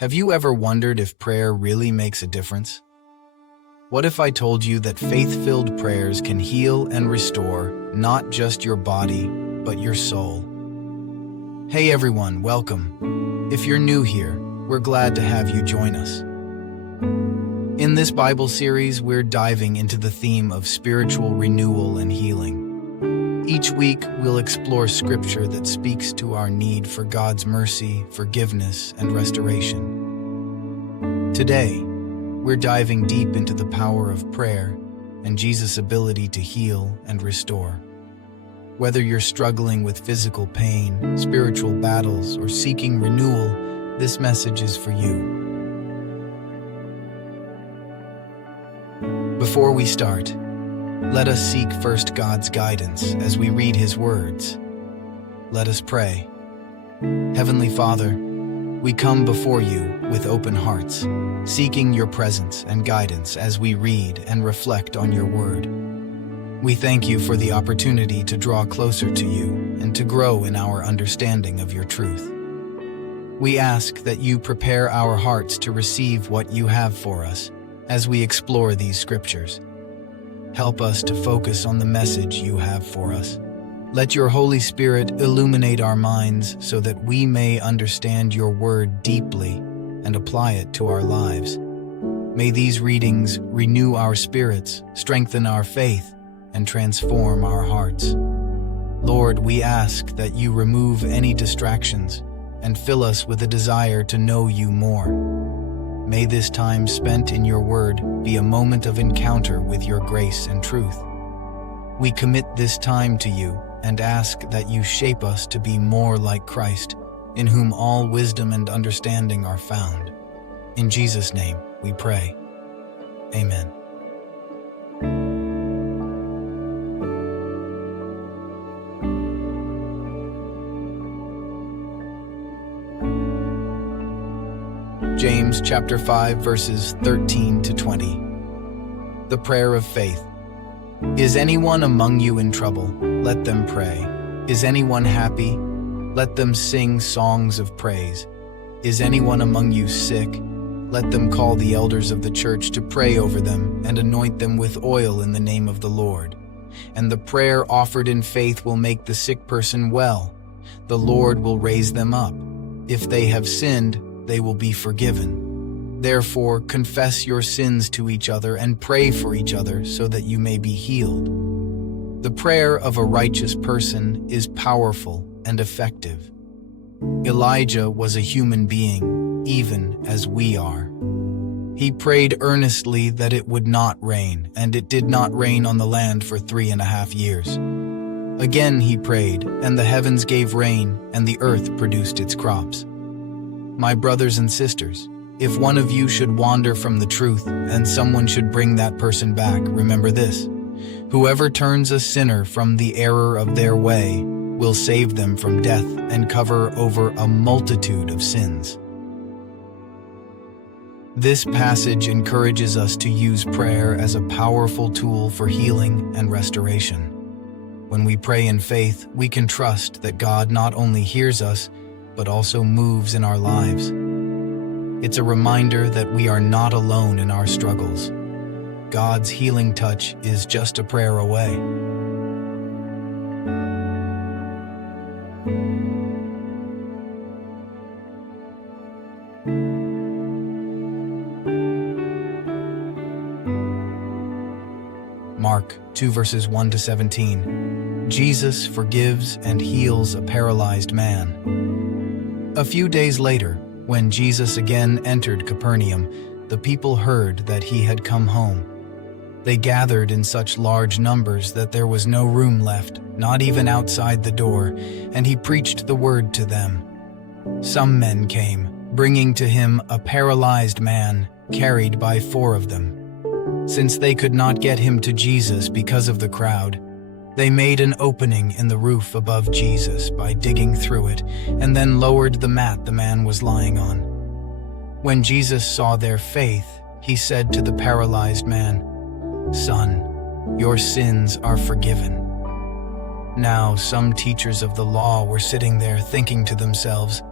Have you ever wondered if prayer really makes a difference? What if I told you that faith-filled prayers can heal and restore not just your body, but your soul? Hey everyone, welcome. If you're new here, we're glad to have you join us. In this Bible series, we're diving into the theme of spiritual renewal and healing. Each week, we'll explore scripture that speaks to our need for God's mercy, forgiveness, and restoration. Today, we're diving deep into the power of prayer and Jesus' ability to heal and restore. Whether you're struggling with physical pain, spiritual battles, or seeking renewal, this message is for you. Before we start, let us seek first God's guidance as we read His words. Let us pray. Heavenly Father, we come before you with open hearts, seeking your presence and guidance as we read and reflect on your word. We thank you for the opportunity to draw closer to you and to grow in our understanding of your truth. We ask that you prepare our hearts to receive what you have for us as we explore these scriptures. Help us to focus on the message you have for us. Let your Holy Spirit illuminate our minds so that we may understand your word deeply and apply it to our lives. May these readings renew our spirits, strengthen our faith, and transform our hearts. Lord, we ask that you remove any distractions and fill us with a desire to know you more. May this time spent in your word be a moment of encounter with your grace and truth. We commit this time to you and ask that you shape us to be more like Christ, in whom all wisdom and understanding are found. In Jesus' name we pray. Amen. James chapter 5 verses 13 to 20. The prayer of faith. Is anyone among you in trouble? Let them pray. Is anyone happy? Let them sing songs of praise. Is anyone among you sick? Let them call the elders of the church to pray over them and anoint them with oil in the name of the Lord. And the prayer offered in faith will make the sick person well. The Lord will raise them up. If they have sinned, they will be forgiven. Therefore, confess your sins to each other and pray for each other so that you may be healed. The prayer of a righteous person is powerful and effective. Elijah was a human being, even as we are. He prayed earnestly that it would not rain, and it did not rain on the land for 3.5 years. Again he prayed, and the heavens gave rain, and the earth produced its crops. My brothers and sisters, if one of you should wander from the truth and someone should bring that person back, remember this: whoever turns a sinner from the error of their way will save them from death and cover over a multitude of sins. This passage encourages us to use prayer as a powerful tool for healing and restoration. When we pray in faith, we can trust that God not only hears us, but also moves in our lives. It's a reminder that we are not alone in our struggles. God's healing touch is just a prayer away. Mark 2 verses 1 to 17. Jesus forgives and heals a paralyzed man. A few days later, when Jesus again entered Capernaum, the people heard that he had come home. They gathered in such large numbers that there was no room left, not even outside the door, and he preached the word to them. Some men came, bringing to him a paralyzed man, carried by 4 of them. Since they could not get him to Jesus because of the crowd, they made an opening in the roof above Jesus by digging through it, and then lowered the mat the man was lying on. When Jesus saw their faith, he said to the paralyzed man, "Son, your sins are forgiven." Now some teachers of the law were sitting there thinking to themselves,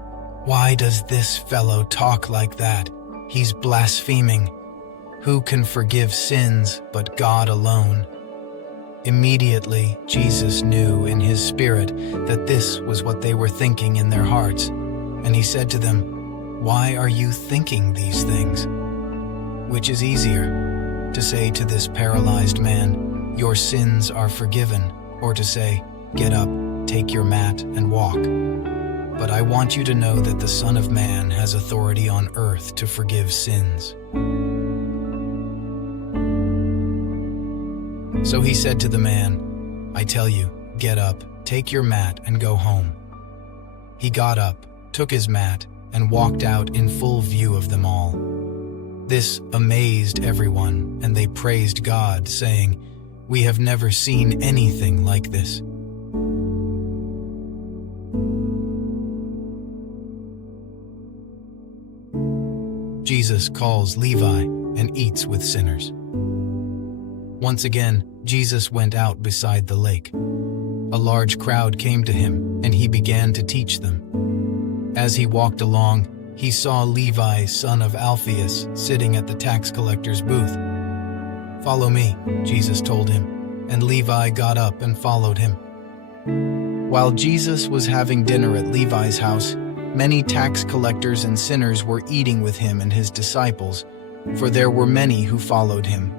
"Why does this fellow talk like that? He's blaspheming. Who can forgive sins but God alone?" Immediately, Jesus knew in his spirit that this was what they were thinking in their hearts, and he said to them, "Why are you thinking these things? Which is easier, to say to this paralyzed man, 'Your sins are forgiven,' or to say, 'Get up, take your mat, and walk'? But I want you to know that the Son of Man has authority on earth to forgive sins." So he said to the man, "I tell you, get up, take your mat, and go home." He got up, took his mat, and walked out in full view of them all. This amazed everyone, and they praised God, saying, "We have never seen anything like this." Jesus calls Levi and eats with sinners. Once again, Jesus went out beside the lake. A large crowd came to him, and he began to teach them. As he walked along, he saw Levi, son of Alphaeus, sitting at the tax collector's booth. "Follow me," Jesus told him, and Levi got up and followed him. While Jesus was having dinner at Levi's house, many tax collectors and sinners were eating with him and his disciples, for there were many who followed him.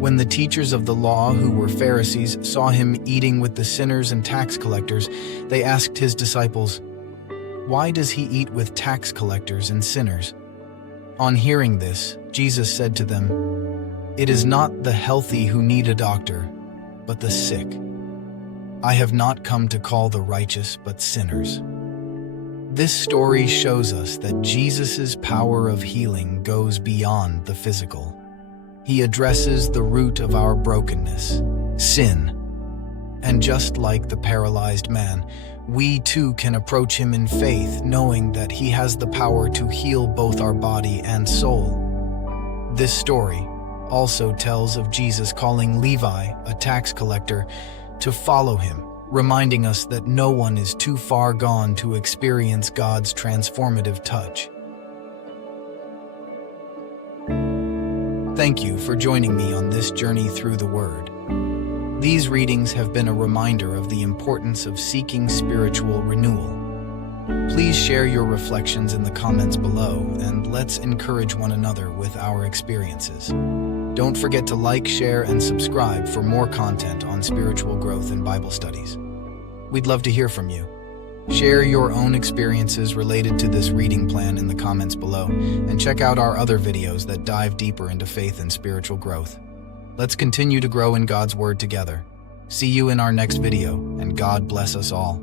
When the teachers of the law, who were Pharisees, saw him eating with the sinners and tax collectors, they asked his disciples, "Why does he eat with tax collectors and sinners?" On hearing this, Jesus said to them, "It is not the healthy who need a doctor, but the sick. I have not come to call the righteous, but sinners." This story shows us that Jesus' power of healing goes beyond the physical. He addresses the root of our brokenness, sin. And just like the paralyzed man, we too can approach him in faith, knowing that he has the power to heal both our body and soul. This story also tells of Jesus calling Levi, a tax collector, to follow him, reminding us that no one is too far gone to experience God's transformative touch. Thank you for joining me on this journey through the Word. These readings have been a reminder of the importance of seeking spiritual renewal. Please share your reflections in the comments below, and let's encourage one another with our experiences. Don't forget to like, share, and subscribe for more content on spiritual growth and Bible studies. We'd love to hear from you. Share your own experiences related to this reading plan in the comments below, and check out our other videos that dive deeper into faith and spiritual growth. Let's continue to grow in God's Word together. See you in our next video, and God bless us all.